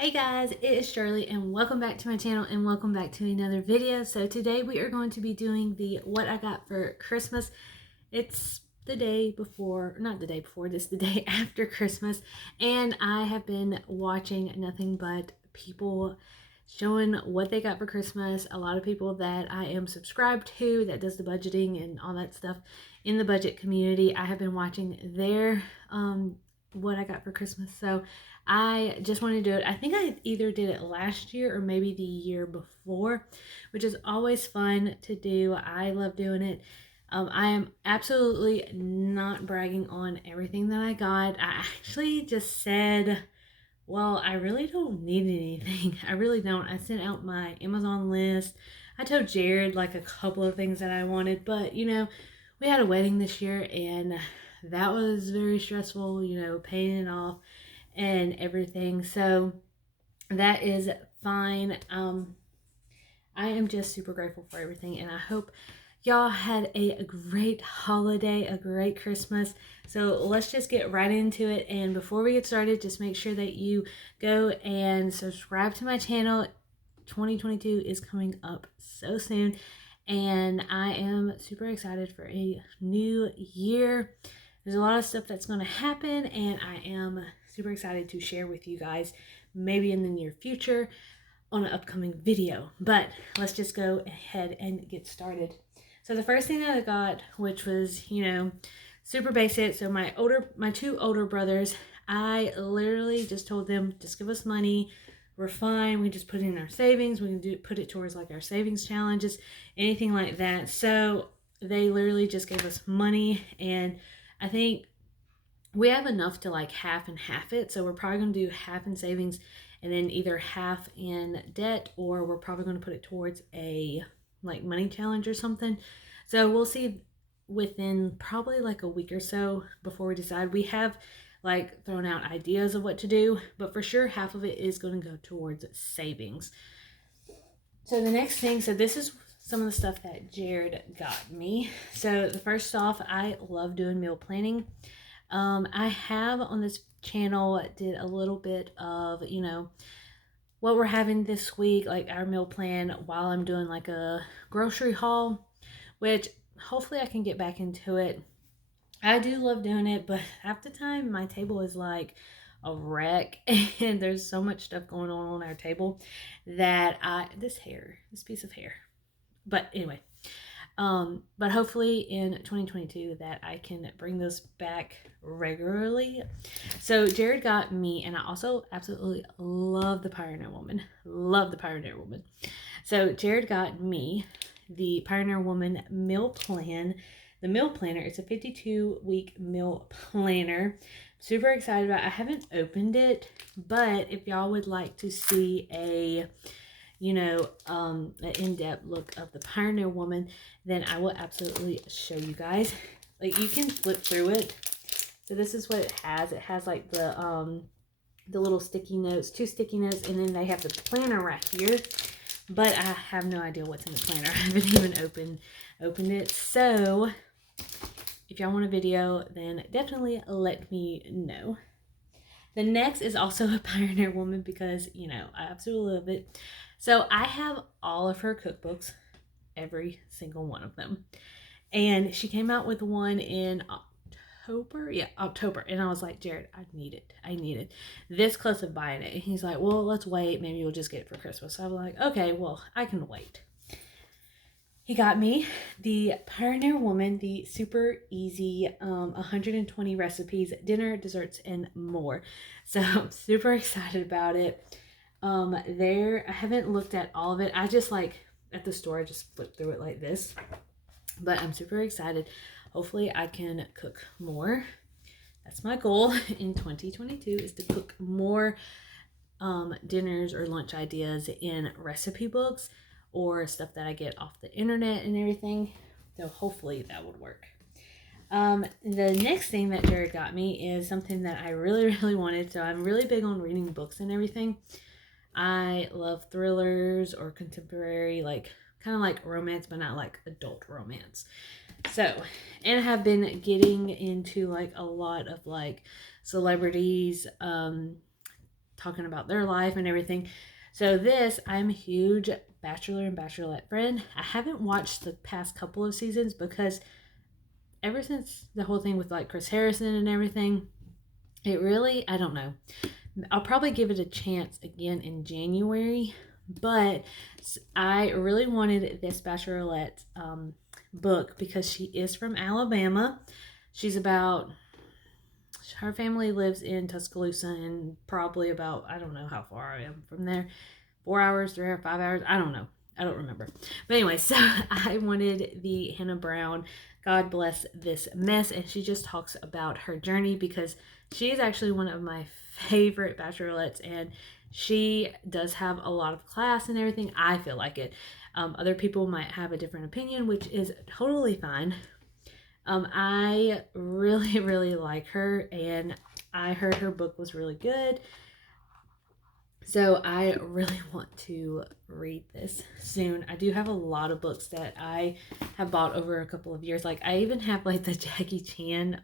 Hey guys, it is Shirley and welcome back to my channel and welcome back to another video. So today we are going to be doing the what I got for Christmas. It's the day before, not the day before, this is the day after Christmas, and I have been watching nothing but people showing what they got for Christmas. A lot of people that I am subscribed to that does the budgeting and all that stuff in the budget community. I have been watching their what I got for Christmas. So I just want to do it. I think I either did it last year or maybe the year before, which is always fun to do. I love doing it. I am absolutely not bragging on everything that I got. I actually just said, well, I really don't need anything. I really don't. I sent out my Amazon list. I told Jared like a couple of things that I wanted, but we had a wedding this year and that was very stressful, paying it off and everything. So that is fine. I am just super grateful for everything, and I hope y'all had a great holiday, a great Christmas. So let's just get right into it. And before we get started, just make sure that you go and subscribe to my channel. 2022 is coming up so soon, and I am super excited for a new year. There's a lot of stuff that's going to happen, and I am super excited to share with you guys maybe in the near future on an upcoming video. But let's just go ahead and get started. So the first thing that I got, which was, super basic. So my two older brothers, I literally just told them, just give us money. We're fine. We just put it in our savings. We can put it towards like our savings challenges, anything like that. So they literally just gave us money, and I think we have enough to like half and half it. So we're probably going to do half in savings and then either half in debt, or we're probably going to put it towards a like money challenge or something. So we'll see within probably like a week or so before we decide. We have like thrown out ideas of what to do, but for sure half of it is going to go towards savings. So the next thing, so this is some of the stuff that Jared got me. So the first off, I love doing meal planning. I have on this channel did a little bit of, what we're having this week, like our meal plan, while I'm doing like a grocery haul, which hopefully I can get back into it. I do love doing it, but half the time my table is like a wreck and there's so much stuff going on our table that this piece of hair. But anyway, but hopefully in 2022 that I can bring this back regularly. So Jared got me, and I also absolutely love the Pioneer Woman. Love the Pioneer Woman. So Jared got me the Pioneer Woman meal plan. The meal planner, it's a 52-week meal planner. Super excited about it. I haven't opened it, but if y'all would like to see an in-depth look of the Pioneer Woman, then I will absolutely show you guys. Like, you can flip through it. So this is what it has. It has like the little sticky notes, 2 sticky notes, and then they have the planner right here. But I have no idea what's in the planner. I haven't even opened it. So if y'all want a video, then definitely let me know. The next is also a Pioneer Woman because, I absolutely love it. So I have all of her cookbooks, every single one of them. And she came out with one in October. Yeah, October. And I was like, Jared, I need it. This close to buying it. And he's like, well, let's wait. Maybe we'll just get it for Christmas. So I'm like, okay, well, I can wait. He got me the Pioneer Woman, the super easy 120 recipes, dinner, desserts, and more. So I'm super excited about it. I haven't looked at all of it. I just at the store, I just flipped through it like this. But I'm super excited. Hopefully I can cook more. That's my goal in 2022, is to cook more dinners or lunch ideas in recipe books or stuff that I get off the internet and everything. So hopefully that would work. The next thing that Jared got me is something that I really, really wanted. So I'm really big on reading books and everything. I love thrillers or contemporary, kind of like romance, but not like adult romance. So, and I have been getting into a lot of celebrities, talking about their life and everything. So this, I'm a huge Bachelor and Bachelorette friend. I haven't watched the past couple of seasons because ever since the whole thing with like Chris Harrison and everything, it really, I don't know. I'll probably give it a chance again in January, but I really wanted this Bachelorette book because she is from Alabama. She's about, her family lives in Tuscaloosa and probably about, I don't know how far I am from there, 4 hours, 3 or 5 hours, I don't know. I don't remember. But anyway, so I wanted the Hannah Brown, God Bless This Mess, and she just talks about her journey because she is actually one of my favorite bachelorettes, and she does have a lot of class and everything. I feel like it. Other people might have a different opinion, which is totally fine. I really, really like her, and I heard her book was really good. So I really want to read this soon. I do have a lot of books that I have bought over a couple of years. Like I even have like the Jackie Chan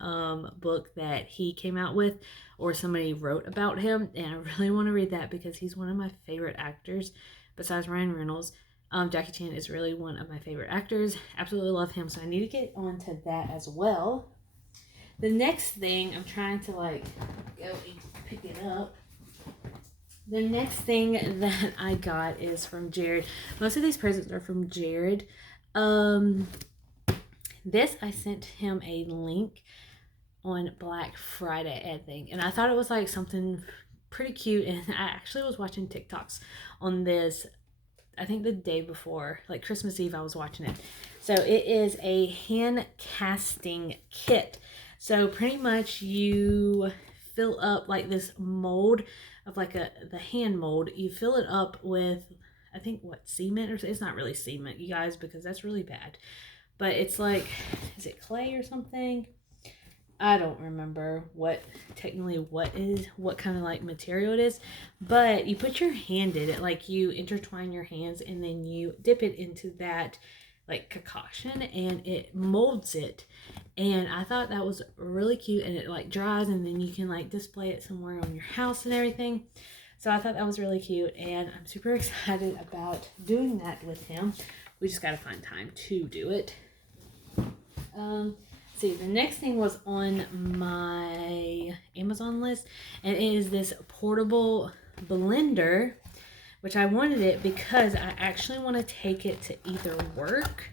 book that he came out with, or somebody wrote about him, and I really want to read that because he's one of my favorite actors besides Ryan Reynolds. Jackie Chan is really one of my favorite actors. Absolutely love him, so I need to get onto that as well. The next thing, I'm trying to like go and pick it up. The next thing that I got is from Jared. Most of these presents are from Jared. This, I sent him a link on Black Friday, I think. And I thought it was like something pretty cute. And I actually was watching TikToks on this, I think the day before, like Christmas Eve, I was watching it. So it is a hand casting kit. So pretty much you fill up like this mold of like the hand mold. You fill it up with, I think what, cement, or it's not really cement, you guys, because that's really bad. But it's like, is it clay or something? I don't remember what kind of like material it is, but you put your hand in it, like you intertwine your hands and then you dip it into that like concoction and it molds it. And I thought that was really cute, and it like dries and then you can like display it somewhere on your house and everything. So I thought that was really cute, and I'm super excited about doing that with him. We just got to find time to do it. See, the next thing was on my Amazon list, and it is this portable blender, which I wanted it because I actually want to take it to either work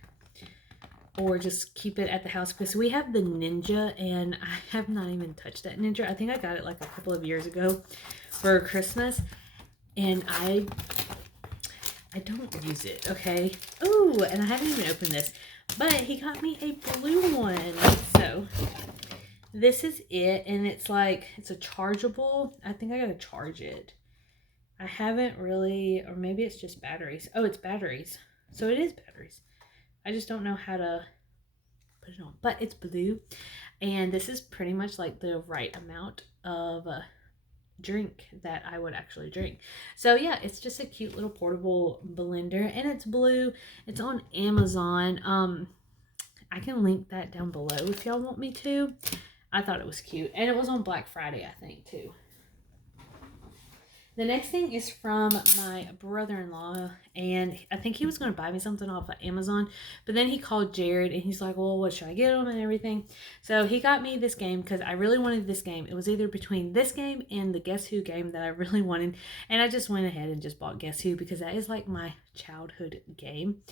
or just keep it at the house, because we have the Ninja and I have not even touched that Ninja. I think I got it like a couple of years ago for Christmas, and I don't use it, okay? Oh, and I haven't even opened this. But he got me a blue one. So this is it. And it's like, it's a chargeable. I think I gotta charge it. I haven't really, or maybe it's just batteries. Oh, it's batteries. So it is batteries. I just don't know how to put it on. But it's blue. And this is pretty much like the right amount of drink that I would actually drink. So yeah, it's just a cute little portable blender, and it's blue. It's on Amazon. I can link that down below if y'all want me to. I thought it was cute, and it was on Black Friday, I think, too. The next thing is from my brother-in-law, and I think he was going to buy me something off of Amazon, but then he called Jared, and he's like, well, what should I get him and everything? So he got me this game because I really wanted this game. It was either between this game and the Guess Who game that I really wanted, and I just went ahead and just bought Guess Who because that is like my childhood game,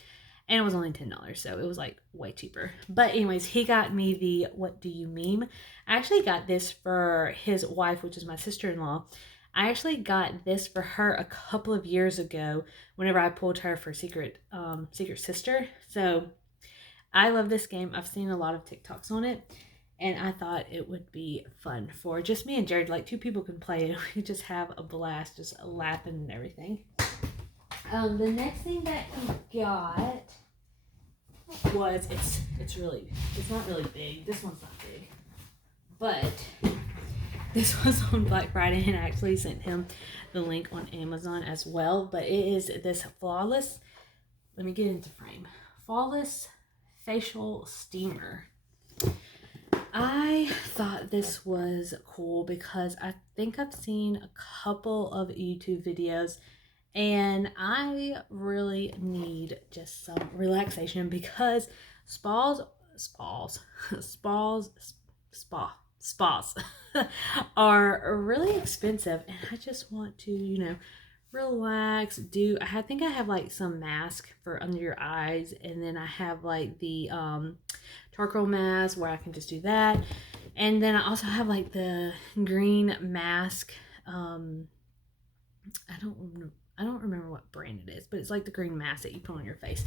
and it was only $10, so it was like way cheaper. But anyways, he got me the What Do You Meme? I actually got this for his wife, which is my sister-in-law. I actually got this for her a couple of years ago whenever I pulled her for Secret Sister. So I love this game. I've seen a lot of TikToks on it, and I thought it would be fun for just me and Jared. Like 2 people can play it. We just have a blast, just laughing and everything. The next thing that he got was, it's not really big. This one's not big, but this was on Black Friday, and I actually sent him the link on Amazon as well. But it is this Flawless, let me get into frame, Flawless Facial Steamer. I thought this was cool because I think I've seen a couple of YouTube videos and I really need just some relaxation because spas, spas, spas, spas are really expensive and I just want to, relax. I think I have like some mask for under your eyes and then I have like the charcoal mask where I can just do that. And then I also have like the green mask. I don't remember what brand it is, but it's like the green mask that you put on your face.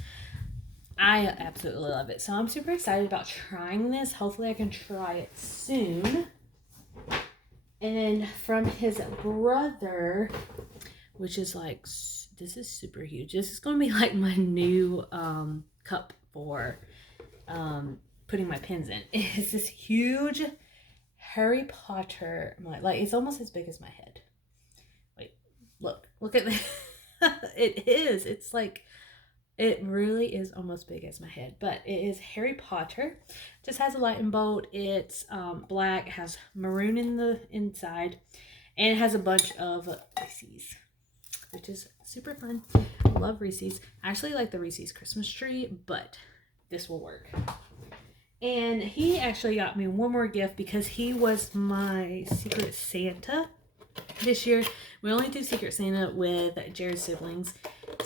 I absolutely love it. So I'm super excited about trying this. Hopefully I can try it soon. And from his brother, which is like, this is super huge. This is going to be like my new cup for putting my pins in. It's this huge Harry Potter, like it's almost as big as my head. Wait, look at this. It is. It's like, it really is almost big as my head, but it is Harry Potter. Just has a lightning bolt. It's black, has maroon in the inside, and it has a bunch of Reese's, which is super fun. I love Reese's. I actually like the Reese's Christmas tree, but this will work. And he actually got me one more gift because he was my Secret Santa this year. We only do Secret Santa with Jared's siblings.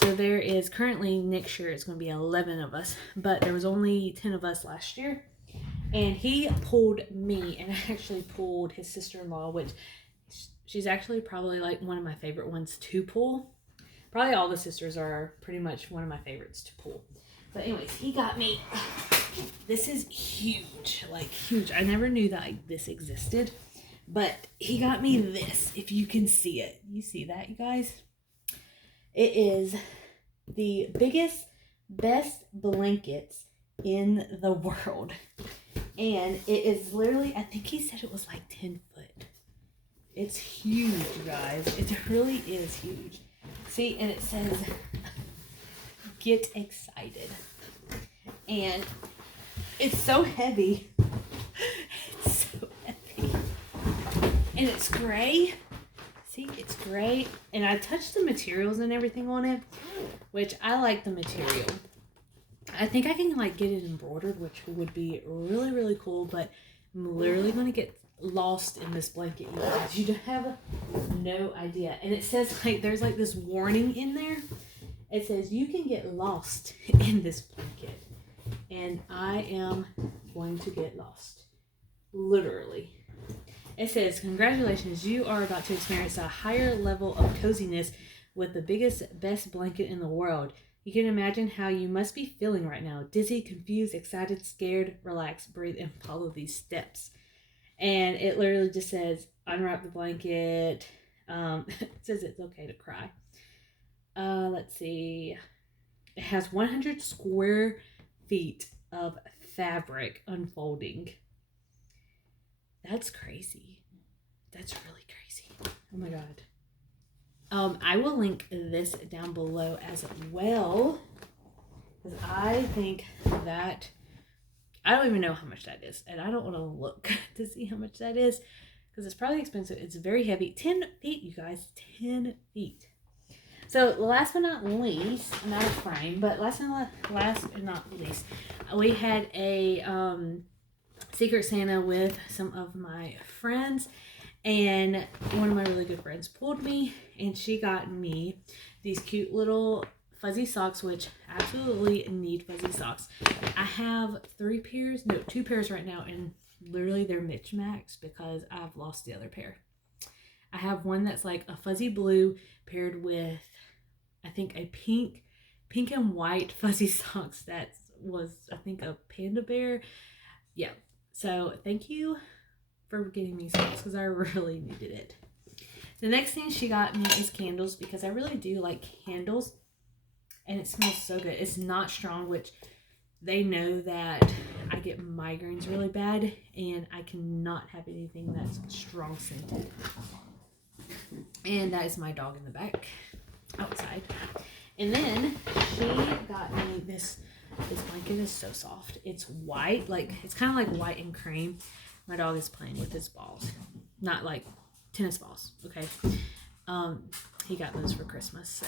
So there is currently, next year it's going to be 11 of us, but there was only 10 of us last year. And he pulled me, and I actually pulled his sister-in-law, which she's actually probably like one of my favorite ones to pull. Probably all the sisters are pretty much one of my favorites to pull. But anyways, he got me, this is huge, like huge. I never knew that like this existed, but he got me this, if you can see it. You see that, you guys? It is the biggest, best blankets in the world. And it is literally, I think he said it was like 10 foot. It's huge, you guys. It really is huge. See, and it says, get excited. And it's so heavy. It's so heavy. And it's gray. See, it's gray. And I touched the materials and everything on it, which I like the material. I think I can like get it embroidered, which would be really, really cool, but I'm literally going to get lost in this blanket, you guys. You have no idea. And it says like, there's like this warning in there. It says you can get lost in this blanket. And I am going to get lost. Literally. It says, congratulations, you are about to experience a higher level of coziness with the biggest, best blanket in the world. You can imagine how you must be feeling right now. Dizzy, confused, excited, scared, relax, breathe, and follow these steps. And it literally just says, unwrap the blanket. It says it's okay to cry. Let's see. It has 100 square feet of fabric unfolding. That's crazy. That's really crazy. Oh my god. I will link this down below as well, because I think that, I don't even know how much that is, and I don't want to look to see how much that is, because it's probably expensive. It's very heavy. 10 feet, you guys. 10 feet. So last but not least, not a frame, but last but not least, we had a Secret Santa with some of my friends, and one of my really good friends pulled me, and she got me these cute little fuzzy socks, which I absolutely need fuzzy socks. I have 2 pairs right now, and literally they're mismatched because I've lost the other pair. I have one that's like a fuzzy blue paired with, I think, a pink and white fuzzy socks that was, I think, a panda bear. Yeah. So thank you for getting me socks because I really needed it. The next thing she got me is candles, because I really do like candles, and it smells so good. It's not strong, which they know that I get migraines really bad, and I cannot have anything that's strong scented. And that is my dog in the back outside. And then she got me this This blanket is so soft. It's white, like it's kind of like white and cream. My dog is playing with his balls, not like tennis balls. Okay, he got those for Christmas, so,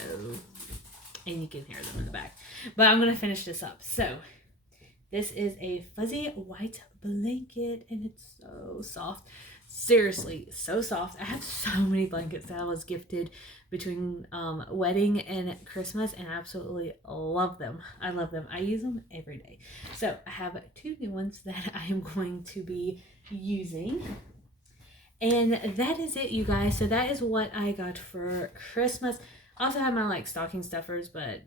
and you can hear them in the back. But I'm gonna finish this up. So this is a fuzzy white blanket, and it's so soft. Seriously, so soft. I have so many blankets that I was gifted between wedding and Christmas, and I absolutely love them. I love them. I use them every day. So I have 2 new ones that I am going to be using. And that is it, you guys. So that is what I got for Christmas. I also have my like stocking stuffers, but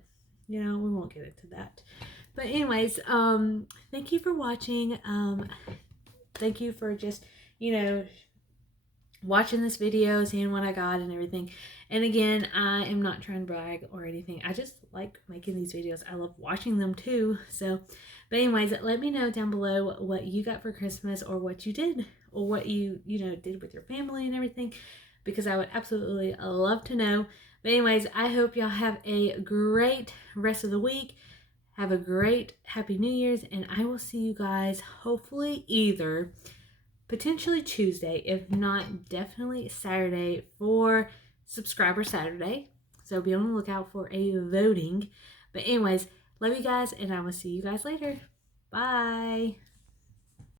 you know, we won't get into that. But anyways, thank you for watching. Thank you for just, you know, watching this video, seeing what I got and everything. And again, I am not trying to brag or anything. I just like making these videos. I love watching them too. So, but anyways, let me know down below what you got for Christmas, or what you did, or what you know, did with your family and everything, because I would absolutely love to know. But anyways, I hope y'all have a great rest of the week. Have a great Happy New Year's, and I will see you guys hopefully either potentially Tuesday, if not definitely Saturday, for Subscriber Saturday. So be on the lookout for a voting. But anyways, love you guys, and I will see you guys later. Bye.